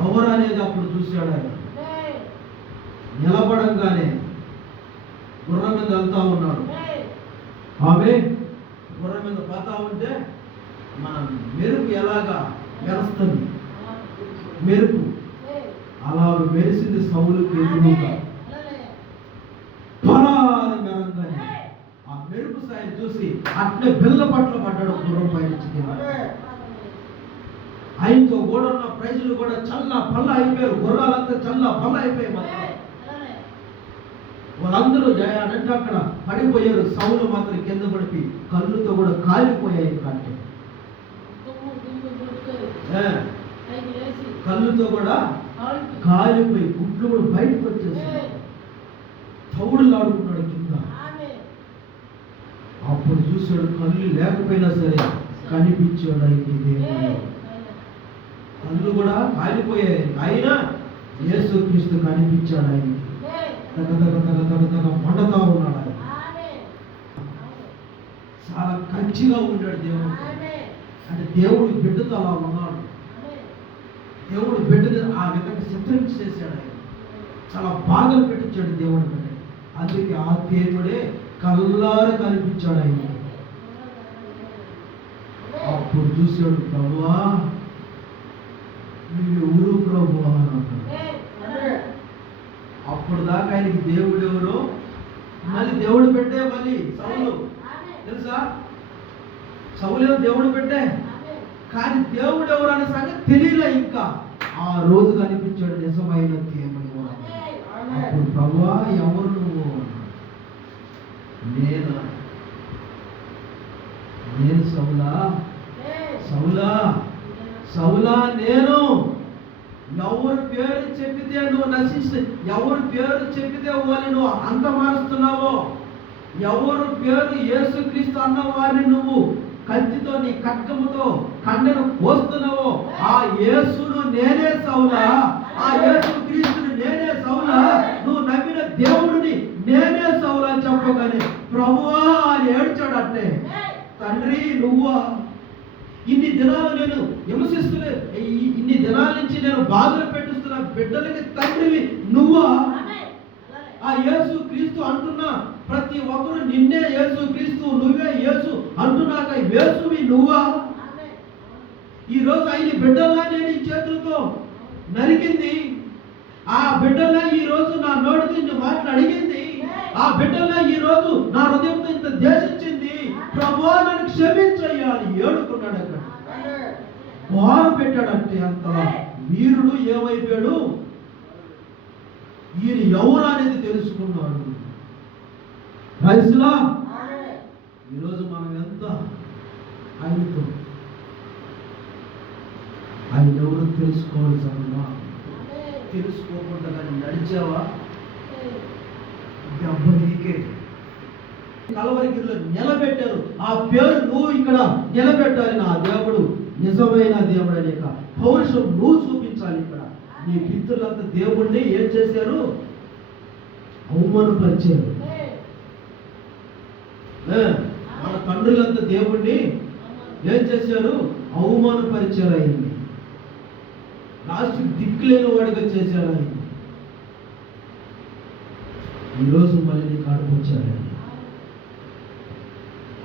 ఎవరు అనేది అప్పుడు చూశాడు ఆయన. నిలబడంగానే గుర్రం మీద వెళ్తా ఉన్నాడు. ఆమె గుర్రం మీద పోతా ఉంటే మన మెరుపు ఎలాగా మెరుస్తుంది, మెరుపు అలాగ మెరిసింది సౌలుకి ఎదురుగా. పరాని మెరంగానే ఆ మెరుపు సాయం చూసి అట్లే బిల్ల పట్ల పడ్డాడు గుర్రం పైన. ఆయనతో కూడా ఉన్న ప్రజలు కూడా చల్ల పల్ల అయిపోయారు. గుర్రాలంతా చల్ల పల్ల అయిపోయాయి. మాత్రం వాళ్ళందరూ జయానంటే అక్కడ పడిపోయారు. సౌలు మాత్రం కింద పడిపి కళ్ళుతో కూడా కాలిపోయాయి. కంటే కళ్ళుతో కూడా కాలిపోయి గుడ్లు కూడా బయటకు వచ్చేసి తౌడులు ఆడుకున్నాడు కింద. అప్పుడు చూసాడు కళ్ళు లేకపోయినా సరే కనిపించాడు ఆయనకి దేవుడు. కళ్ళు కూడా కాలిపోయాయి, అయినా యేసుక్రీస్తు కనిపించాడు ఆయనకి. మండతా ఉన్నాడు ఆయన. చాలా కచ్చిగా ఉన్నాడు దేవుడు. అంటే దేవుడు బిడ్డతో అలా ఉన్నాడు. దేవుడు బిడ్డని ఆ విధంగా చిత్రించి చేశాడు ఆయన. చాలా బాధలు పెట్టించాడు దేవుడు బిడ్డ. అందుకే ఆ దేవుడే కళ్ళారా కనిపించాడు ఆయన. అప్పుడు చూశాడు, ప్రభువా నువ్వు ఊరు ప్రభువా అన్నాడు. అప్పుడు దాకా ఆయనకి దేవుడు ఎవరు, మళ్ళీ దేవుడు పెట్టే మళ్ళీ సౌలు తెలుసా. సౌలు దేవుడు పెట్టే, కానీ దేవుడు ఎవరు అనే సంగతి తెలియలే. ఇంకా ఆ రోజు కనిపించాడు నిజమైన దేవుడు. అప్పుడు ప్రభువా ఎవరు నువ్వు? నేను సౌలా, సౌలా, సౌలా నేను. ఎవరు పేరు చెప్పితే నువ్వు నశిస్తే, ఎవరు పేరు చెప్పితే వాళ్ళు నువ్వు అంత మారుస్తున్నావో, ఎవరు పేరు యేసుక్రీస్తు అన్న వారిని నువ్వు కత్తితో నీ ఖడ్గముతో కండను కోస్తున్నావో, ఆ యేసును నేనే సౌలా, ఆ యేసుక్రీస్తుని నేనే సౌలా, నువ్వు నమ్మిన దేవుడిని నేనే సౌలా అని చెప్పగానే ప్రభువా అని ఏడ్చాడు. అంటే తండ్రి నువ్వా, ఇన్ని దినాలు నేను హింసిస్తున్నా, ఇన్ని దినాల నుంచి నేను బాధలు పెట్టిస్తున్నా బిడ్డలకి తండ్రివి నువ్వా? ఆ యేసు క్రీస్తు అంటున్నా ప్రతి ఒక్కరు నిన్నే యేసు క్రీస్తు, నువ్వే యేసు అంటున్నాక యేసువి నువ్వా? ఈ రోజు ఆయన బిడ్డల్లా నేను ఈ చేతులతో నరికింది, ఆ బిడ్డల్లా ఈ రోజు నా నోటితో ఇన్ని మాటలు అడిగింది, ఆ బిడ్డల్లా ఈ రోజు నా హృదయంతో ఇంత దేశించింది, ప్రభువా నన్ను క్షమించయ్యా అని ఏడుకున్నాడు. అక్కడ గోర పెట్టాడంటే అంత వీరుడు ఏమైపోయాడు, ఈయన ఎవరు అనేది తెలుసుకున్నాడు. రైతులా ఈరోజు మనం ఎంత ఆయనతో ఆయన ఎవరు తెలుసుకోవాలి సరేనా? తెలుసుకోకుండా కానీ నడిచావా దెబ్బ నీకే. కలవరిగిరిలో నిలబెట్టారు, ఆ పేరు నువ్వు ఇక్కడ నిలబెట్టాలి. నా దేవుడు నిజమైన దేవుడు అనే పౌరుషం నువ్వు చూపించాలి. ఇక్కడ నీ పితరులంతా దేవుణ్ణి ఏం చేశారు? అవమానపరిచారు. మన తండ్రులంతా దేవుణ్ణి ఏం చేశారు? అవమానపరిచారు. ఆయన్ని లాస్ట్ దిక్కులేని వాడిగా చేశారు. ఆయన ఈరోజు మళ్ళీ నీ కాడికి వచ్చారు.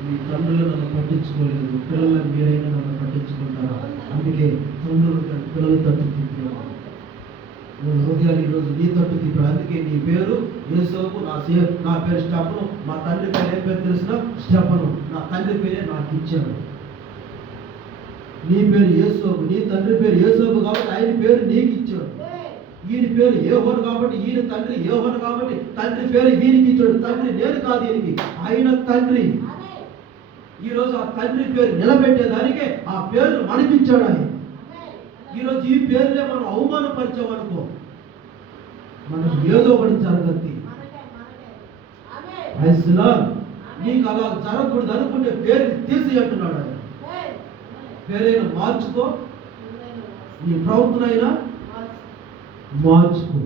మీ తండ్రులు నన్ను పట్టించుకోలేదు, పిల్లలను మీరైనా నన్ను పట్టించుకుంటారా? అందుకే తండ్రులు పిల్లలు తట్టు తిప్పారు, హృదయాలు ఈరోజు నీ తట్టు తిప్పాడు. అందుకే నీ పేరు యేసోపు, నా పేరు స్టెఫను. మా తండ్రి పేరు ఏం పేరు తెలిసిన? స్టెఫను. నా తండ్రి పేరే నాకు ఇచ్చాడు. నీ పేరు యేసోపు, నీ తండ్రి పేరు యేసోపు కాబట్టి ఆయన పేరు నీకు ఇచ్చాడు. ఈయన పేరు యోహోను కాబట్టి ఈయన తండ్రి యోహోను కాబట్టి తండ్రి పేరు ఈయనకి ఇచ్చాడు. తండ్రి నేను కాదు, ఈయనకి ఆయన తండ్రి. ఈరోజు ఆ తండ్రి పేరు నిలబెట్టేదానికే ఆ పేరు మనకిచ్చాడు ఆయన. ఈరోజు ఈ పేరులే మనం అవమానపరిచామనుకో మనకు ఏదో ఒకటి జరగద్ది. నీకు అలా జరగకూడదు అనుకుంటే పేరుని తీసి అంటున్నాడు ఆయన. పేరైనా మార్చుకో, నీ ప్రవర్తన అయినా మార్చుకో.